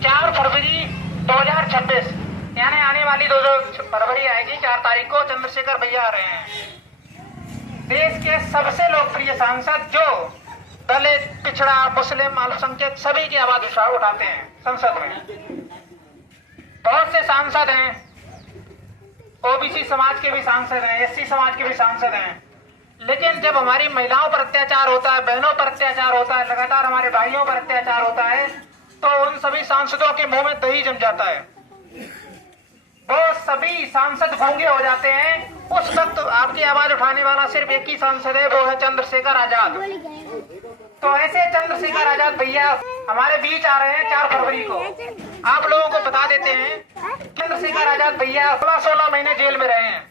4 फरवरी 2026 यानी आने वाली 2 फरवरी आएगी, 4 तारीख को चंद्रशेखर भैया आ रहे हैं। देश के सबसे लोकप्रिय सांसद जो दलित, पिछड़ा, मुस्लिम, अल्पसंख्यक सभी की आवाज उठाते हैं संसद में। बहुत से सांसद हैं, ओबीसी समाज के भी सांसद हैं, एससी समाज के भी सांसद हैं, लेकिन जब हमारी महिलाओं पर अत्याचार होता है, बहनों पर अत्याचार होता है, लगातार हमारे भाइयों पर अत्याचार होता है, तो उन सभी सांसदों के मुंह में दही जम जाता है। वो सभी सांसद गूंगे हो जाते हैं। उस वक्त आपकी आवाज उठाने वाला सिर्फ एक ही सांसद है, वो है चंद्रशेखर आजाद। तो ऐसे चंद्रशेखर आजाद भैया हमारे बीच आ रहे हैं 4 फरवरी को। आप लोगों को बता देते हैं, चंद्रशेखर आजाद भैया 16 महीने जेल में रहे हैं।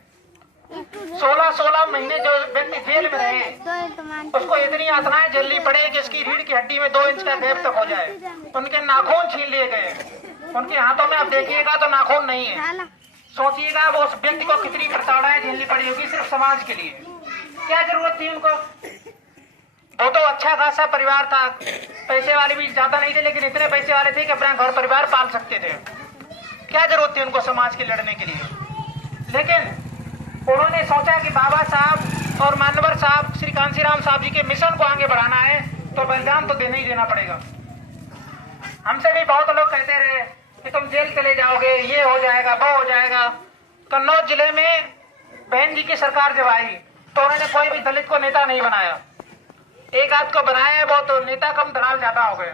16 महीने जो व्यक्ति जेल में रहे, उसको इतनी यातनाएं झेलनी पड़े कि इसकी रीढ़ की हड्डी में 2 इंच का गैप तक हो जाए। उनके नाखून छीन लिए गए, उनके हाथों में आप देखिएगा तो नाखून नहीं है। सोचिएगा वो उस व्यक्ति को कितनी प्रताड़नाएं झेलनी पड़ी होगी सिर्फ समाज के लिए। क्या जरूरत थी उनको? वो तो अच्छा खासा परिवार था, पैसे वाले भी ज्यादा नहीं थे, लेकिन इतने पैसे वाले थे कि अपना घर परिवार पाल सकते थे। क्या जरूरत थी उनको समाज के लड़ने के लिए? लेकिन उन्होंने सोचा कि बाबा साहब और मानवर साहब, श्री कांशीराम साहब जी के मिशन को आगे बढ़ाना है, तो बलिदान तो देना ही देना पड़ेगा। हमसे भी बहुत लोग कहते रहे कि तुम जेल चले जाओगे, ये हो जाएगा, वो हो जाएगा। कन्नौज जिले में बहन जी की सरकार जब आई तो उन्होंने कोई भी दलित को नेता नहीं बनाया। एक आध को बनाया है, वो तो नेता कम दलाल ज्यादा हो गए।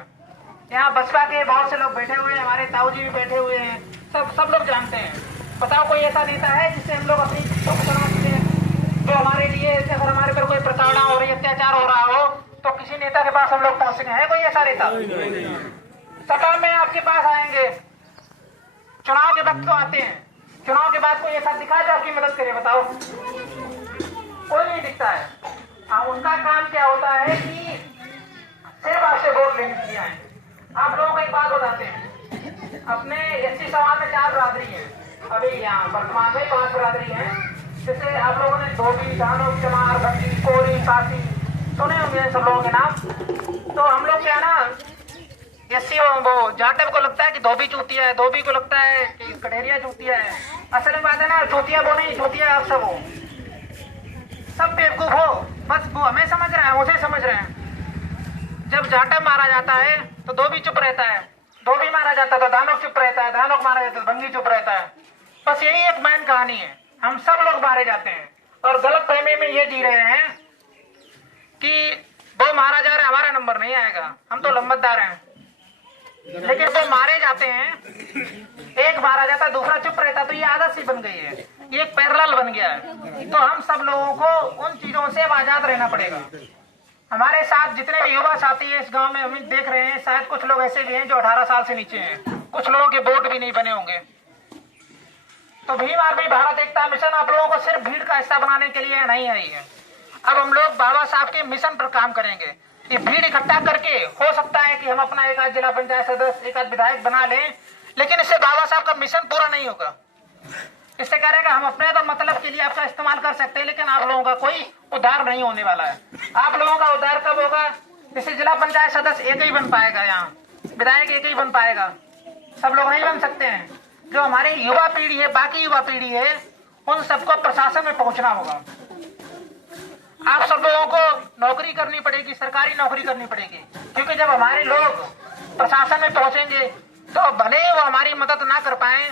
यहाँ बसपा के बहुत से लोग बैठे हुए हैं, हमारे ताऊ जी भी बैठे हुए हैं, सब लोग जानते हैं। बताओ कोई ऐसा नेता है जिससे हम लोग अपनी सुख समझ लें, जो हमारे लिए अगर हमारे पर कोई प्रताड़ना हो रही, अत्याचार हो रहा हो, तो किसी नेता के पास हम लोग पहुंच सके? है कोई ऐसा नेता? सभा में आपके पास आएंगे, चुनाव के वक्त तो आते हैं, चुनाव के बाद कोई ऐसा दिखा जो आपकी मदद करे? बताओ, कोई नहीं दिखता है। हाँ, उनका काम क्या होता है कि सिर्फ आपसे वोट लेने के लिए आए। आप लोगों को एक बात बताते हैं, अपने एससी समाज में 4 बरादरी है, अभी यहाँ वर्तमान में 5 बरादरी है। जैसे आप लोगों ने धोबी, धानुक, चमार, भट्टी, कोरी, काशी सुने होंगे सब लोगों के नाम। तो हम लोग क्या ना, एससी वो जाटव को लगता है कि धोबी चूतिया है, धोबी को लगता है कि कटेरिया चूतिया है। असल में बात है ना, चूतिया वो नहीं, चूतिया आप सब हो, सब बेवकूफ हो। बस वो हमें समझ रहे हैं, उसे समझ रहे हैं। जब जाटव मारा जाता है तो धोबी चुप रहता है, धोबी मारा जाता है तो धानुक चुप रहता है, धानुक मारा जाता है तो भंगी चुप रहता है। बस यही एक मैन कहानी है, हम सब लोग मारे जाते हैं और गलत फहमी में ये जी रहे हैं कि वो मारा जा रहा है, हमारा नंबर नहीं आएगा, हम तो लंबतदार हैं। लेकिन वो मारे जाते हैं, एक मारा जाता है, दूसरा चुप रहता, तो ये आदत सी बन गई है, ये एक पैरेलल बन गया है। तो हम सब लोगों को उन चीजों से आजाद रहना पड़ेगा। हमारे साथ जितने भी युवा साथी है इस गांव में, हम देख रहे हैं, शायद कुछ लोग ऐसे भी हैं जो 18 साल से नीचे हैं, कुछ लोगों के वोट भी नहीं बने होंगे। तो भीम आर्मी भारत एकता मिशन आप लोगों को सिर्फ भीड़ का हिस्सा बनाने के लिए नहीं आई है। अब हम लोग बाबा साहब के मिशन पर काम करेंगे। ये भीड़ इकट्ठा करके हो सकता है कि हम अपना एक आध जिला पंचायत सदस्य, एक आध विधायक बना लें, लेकिन इससे बाबा साहब का मिशन पूरा नहीं होगा। इससे करेगा हम अपने तो मतलब के लिए आपका इस्तेमाल कर सकते हैं, लेकिन आप लोगों का कोई उद्धार नहीं होने वाला है। आप लोगों का उद्धार कब होगा? जैसे जिला पंचायत सदस्य एक ही बन पाएगा, यहाँ विधायक एक ही बन पाएगा, सब लोग नहीं बन सकते हैं। जो हमारी युवा पीढ़ी है, बाकी युवा पीढ़ी है, उन सबको प्रशासन में पहुंचना होगा। आप सब लोगों को नौकरी करनी पड़ेगी, सरकारी नौकरी करनी पड़ेगी, क्योंकि जब हमारे लोग प्रशासन में पहुंचेंगे तो भले वो हमारी मदद ना कर पाए,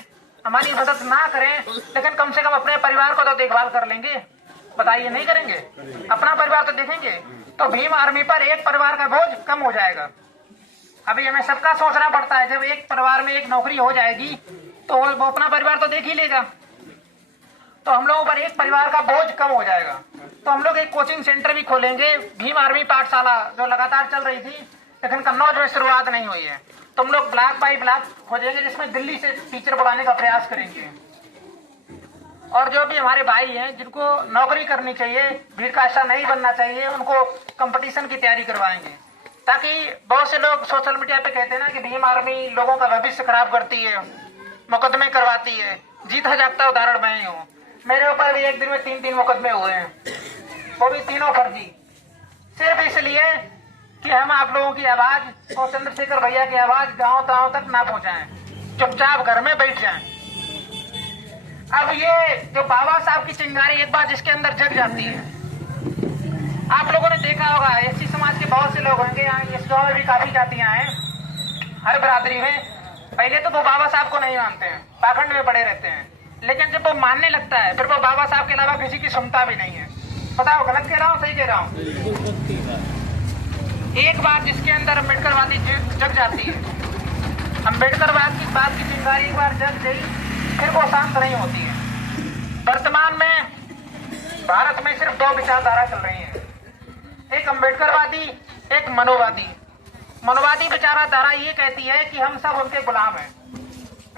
हमारी मदद ना करें, लेकिन कम से कम अपने परिवार को तो देखभाल कर लेंगे। बताइए, नहीं करेंगे? अपना परिवार तो देखेंगे। तो भीम आर्मी पर एक परिवार का बोझ कम हो जाएगा। अभी हमें सबका सोचना पड़ता है, जब एक परिवार में एक नौकरी हो जाएगी तो वो अपना परिवार तो देख ही लेगा, तो हम लोगों पर एक परिवार का बोझ कम हो जाएगा। तो हम लोग एक कोचिंग सेंटर भी खोलेंगे, भीम आर्मी पाठशाला, जो लगातार चल रही थी लेकिन कन्नौज में शुरुआत नहीं हुई है। तो हम लोग ब्लॉक बाई ब्लॉक खोजेंगे, जिसमें दिल्ली से टीचर बुलाने का प्रयास करेंगे। और जो भी हमारे भाई हैं जिनको नौकरी करनी चाहिए, भीड़ का हिस्सा नहीं बनना चाहिए, उनको कंपटीशन की तैयारी करवाएंगे, ताकि बहुत से लोग सोशल मीडिया पे कहते हैं ना कि भीम आर्मी लोगों का भविष्य खराब करती है, मुकदमे करवाती है। जीता जागता उदाहरण मैं ही हूँ। मेरे ऊपर भी एक दिन में 3 मुकदमे हुए हैं, वो भी तीनों फर्जी, सिर्फ इसलिए कि हम आप लोगों की आवाज और चंद्रशेखर भैया की आवाज गांव तक ना पहुंचाएं, चुपचाप घर में बैठ जाएं। अब ये जो बाबा साहब की चिंगारी एक बार जिसके अंदर जग जाती है, आप लोगों ने देखा होगा एससी समाज के बहुत से लोग होंगे, यहाँ इस गांव में भी काफी जातियां हैं, हर बिरादरी में। पहले तो वो बाबा साहब को नहीं मानते हैं, पाखंड में पड़े रहते हैं, लेकिन जब वो मानने लगता है फिर वो बाबा साहब के अलावा किसी की सुनता भी नहीं है। बताओ गलत कह रहा हूँ, सही कह रहा हूँ? एक बार जिसके अंदर अम्बेडकरवादी जग जाती है, अम्बेडकरवाद की बात की चिंगारी एक बार जग गई, फिर वो शांत नहीं होती है। वर्तमान में भारत में सिर्फ दो विचारधारा चल रही है, एक अम्बेडकरवादी, एक मनोवादी। मनोवादी विचारधारा ये कहती है कि हम सब उनके गुलाम हैं,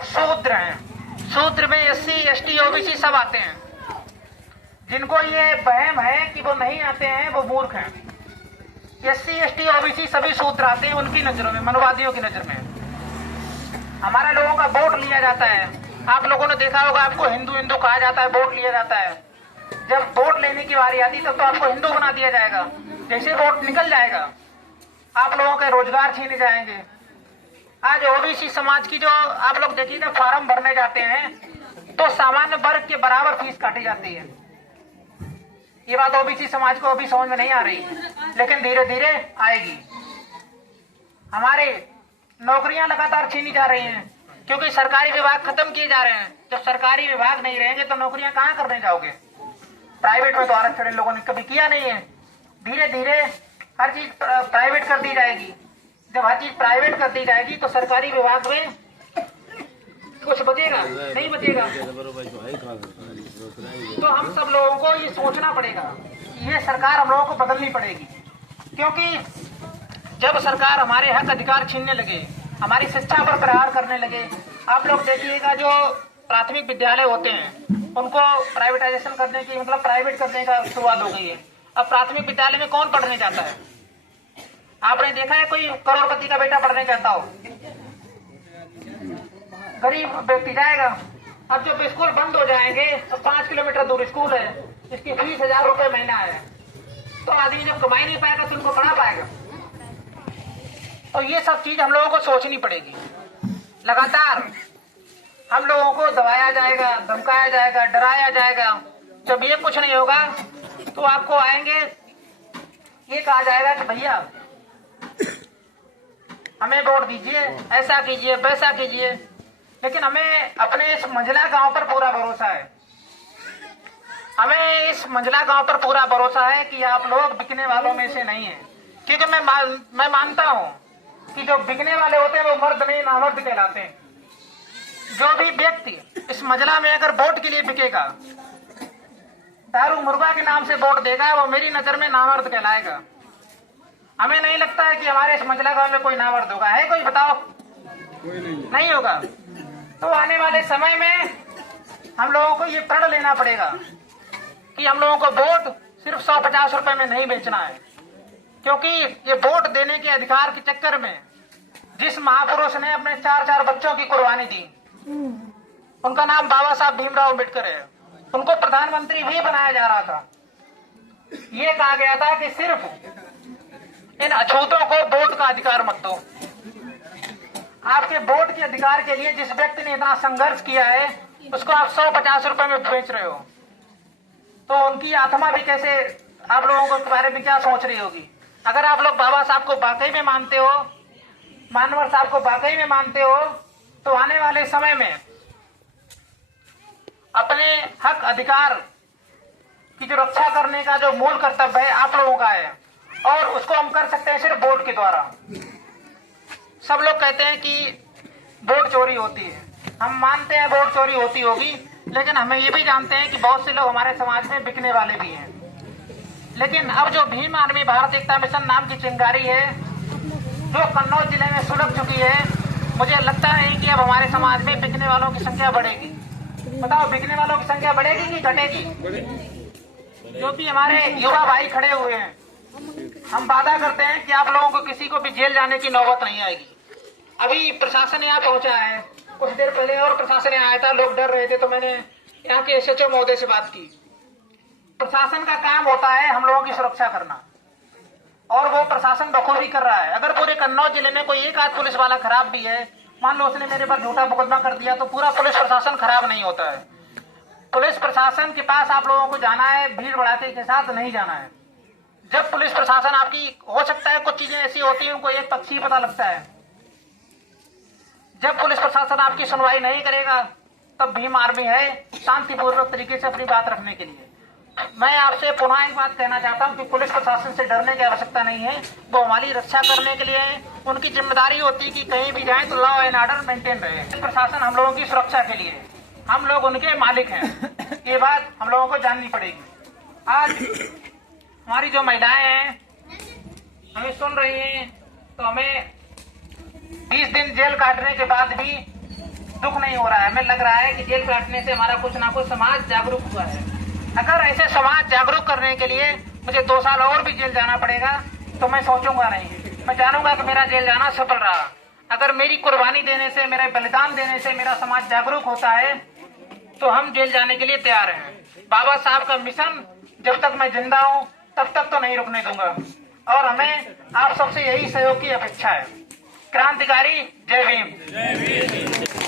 शूद्र हैं। शूद्र में एससी, एसटी, ओबीसी सब आते हैं। जिनको ये वहम है कि वो नहीं आते हैं वो मूर्ख हैं। एससी, एसटी, ओबीसी सभी शूद्र आते हैं उनकी नजरों में, मनोवादियों की नजर में। हमारे लोगों का वोट लिया जाता है, आप लोगों ने देखा होगा, आपको हिंदू हिंदू कहा जाता है, वोट लिया जाता है। जब वोट लेने की बारी आती तब तो आपको हिंदू बना दिया जाएगा। जैसे वोट निकल जाएगा आप लोगों के रोजगार छीने जाएंगे। आज ओबीसी समाज की जो आप लोग देखिएगा फॉर्म भरने जाते हैं तो सामान्य वर्ग के बराबर फीस काटी जाती है। ये बात ओबीसी समाज को अभी समझ में नहीं आ रही, लेकिन धीरे धीरे आएगी। हमारे नौकरियां लगातार छीनी जा रही हैं क्योंकि सरकारी विभाग खत्म किए जा रहे हैं। जब सरकारी विभाग नहीं रहेंगे तो नौकरियां कहां करने जाओगे? प्राइवेट में तो आरक्षण लोगों ने कभी किया नहीं है। धीरे धीरे हर चीज प्राइवेट कर दी जाएगी। जब हर चीज प्राइवेट कर दी जाएगी तो सरकारी विभाग में कुछ बचेगा नहीं बचेगा। तो हम सब लोगों को ये सोचना पड़ेगा, ये सरकार हम लोगों को बदलनी पड़ेगी। क्योंकि जब सरकार हमारे हक अधिकार छीनने लगे, हमारी शिक्षा पर प्रहार करने लगे, आप लोग देखिएगा जो प्राथमिक विद्यालय होते हैं उनको प्राइवेटाइजेशन करने की, मतलब प्राइवेट करने का शुरुआत हो गई है। अब प्राथमिक विद्यालय में कौन पढ़ने जाता है? आपने देखा है कोई करोड़पति का बेटा पढ़ने जाता हो? गरीब व्यक्ति जाएगा। अब जब स्कूल बंद हो जाएंगे तो 5 किलोमीटर दूर स्कूल है, इसकी फीस 1000 रुपए महीना है, तो आदमी जब कमाई नहीं पाएगा तो उनको पढ़ा पाएगा? तो ये सब चीज हम लोगों को सोचनी पड़ेगी। लगातार हम लोगों को दबाया जाएगा, धमकाया जाएगा, डराया जाएगा। जब ये कुछ नहीं होगा तो आपको आएंगे, ये कहा जाएगा कि भैया हमें वोट दीजिए, ऐसा कीजिए, वैसा कीजिए। लेकिन हमें अपने इस मंझला गांव पर पूरा भरोसा है। हमें इस मंझला गांव पर पूरा भरोसा है कि आप लोग बिकने वालों में से नहीं है। क्योंकि मैं मानता हूं कि जो बिकने वाले होते हैं वो मर्द नहीं नामर्द कहलाते हैं। जो भी व्यक्ति इस मंझला में अगर वोट के लिए बिकेगा, दारू मुर्गा के नाम से वोट देगा, वो मेरी नजर में नामर्द कहलाएगा। हमें नहीं लगता है कि हमारे इस मंझला गांव में कोई नामर्द होगा। है कोई? बताओ। कोई नहीं होगा। तो आने वाले समय में हम लोगों को ये प्रण लेना पड़ेगा कि हम लोगों को वोट सिर्फ 150 रुपए में नहीं बेचना है। क्योंकि ये वोट देने के अधिकार के चक्कर में जिस महापुरुष ने अपने 4 बच्चों की कुर्बानी दी, उनका नाम बाबा साहब भीमराव अम्बेडकर है, उनको प्रधानमंत्री भी बनाया जा रहा था। ये कहा गया था कि सिर्फ इन अछूतों को वोट का अधिकार मत दो। आपके वोट के अधिकार के लिए जिस व्यक्ति ने इतना संघर्ष किया है उसको आप 150 रुपए में बेच रहे हो, तो उनकी आत्मा भी कैसे आप लोगों के बारे में क्या सोच रही होगी? अगर आप लोग बाबा साहब को वाकई में मानते हो, मानवर साहब को वाकई में मानते हो, तो आने वाले समय में अपने हक अधिकार की जो रक्षा करने का जो मूल कर्तव्य है आप लोगों का है, और उसको हम कर सकते हैं सिर्फ वोट के द्वारा। सब लोग कहते हैं कि वोट चोरी होती है, हम मानते हैं वोट चोरी होती होगी, लेकिन हमें ये भी जानते हैं कि बहुत से लोग हमारे समाज में बिकने वाले भी हैं। लेकिन अब जो भीम आर्मी भारत एकता मिशन नाम की चिंगारी है जो कन्नौज जिले में सुलग चुकी है, मुझे लगता है कि अब हमारे समाज में बिकने वालों की संख्या बढ़ेगी। बताओ, बिकने वालों की संख्या बढ़ेगी कि घटेगी? जो भी हमारे युवा भाई खड़े हुए हैं, हम वादा करते हैं कि आप लोगों को किसी को भी जेल जाने की नौबत नहीं आएगी। अभी प्रशासन यहाँ पहुंचा है, कुछ देर पहले और प्रशासन यहाँ आया था, लोग डर रहे थे, तो मैंने यहाँ के एसएचओ महोदय से बात की। प्रशासन का काम होता है हम लोगों की सुरक्षा करना। और वो प्रशासन बखूबी कर रहा है। अगर पूरे कन्नौज जिले में कोई एक आध पुलिस वाला खराब भी है, मान लो उसने मेरे पर झूठा मुकदमा कर दिया, तो पूरा पुलिस प्रशासन खराब नहीं होता है। पुलिस प्रशासन के पास आप लोगों को जाना है, भीड़ भड़ाके के साथ नहीं जाना है। जब पुलिस प्रशासन आपकी, हो सकता है कुछ चीजें ऐसी होती हैं उनको एक पक्षी पता लगता है, जब पुलिस प्रशासन आपकी सुनवाई नहीं करेगा तब भीम आर्मी है शांतिपूर्वक तरीके से अपनी बात रखने के लिए। मैं आपसे पुनः एक बात कहना चाहता हूं कि पुलिस प्रशासन से डरने की आवश्यकता नहीं है, वो हमारी रक्षा करने के लिए है। उनकी जिम्मेदारी होती है कि कहीं भी जाए तो लॉ एंड ऑर्डर मेंटेन रहे। प्रशासन हम लोगों की सुरक्षा के लिए, हम लोग उनके मालिक हैं, ये बात हम लोगों को जाननी पड़ेगी। आज हमारी जो महिलाएं हैं हमें सुन रही हैं, तो हमें 20 दिन जेल काटने के बाद भी दुख नहीं हो रहा है। हमें लग रहा है कि जेल काटने से हमारा कुछ ना कुछ समाज जागरूक हुआ है। अगर ऐसे समाज जागरूक करने के लिए मुझे 2 साल और भी जेल जाना पड़ेगा तो मैं सोचूंगा नहीं, मैं जानूंगा कि मेरा जेल जाना सफल रहा। अगर मेरी कुर्बानी देने से, मेरा बलिदान देने से मेरा समाज जागरूक होता है तो हम जेल जाने के लिए तैयार हैं। बाबा साहब का मिशन जब तक मैं जिंदा हूं तब तक तो नहीं रुकने दूंगा, और हमें आप सबसे यही सहयोग की अपेक्षा है। क्रांतिकारी जय भीम।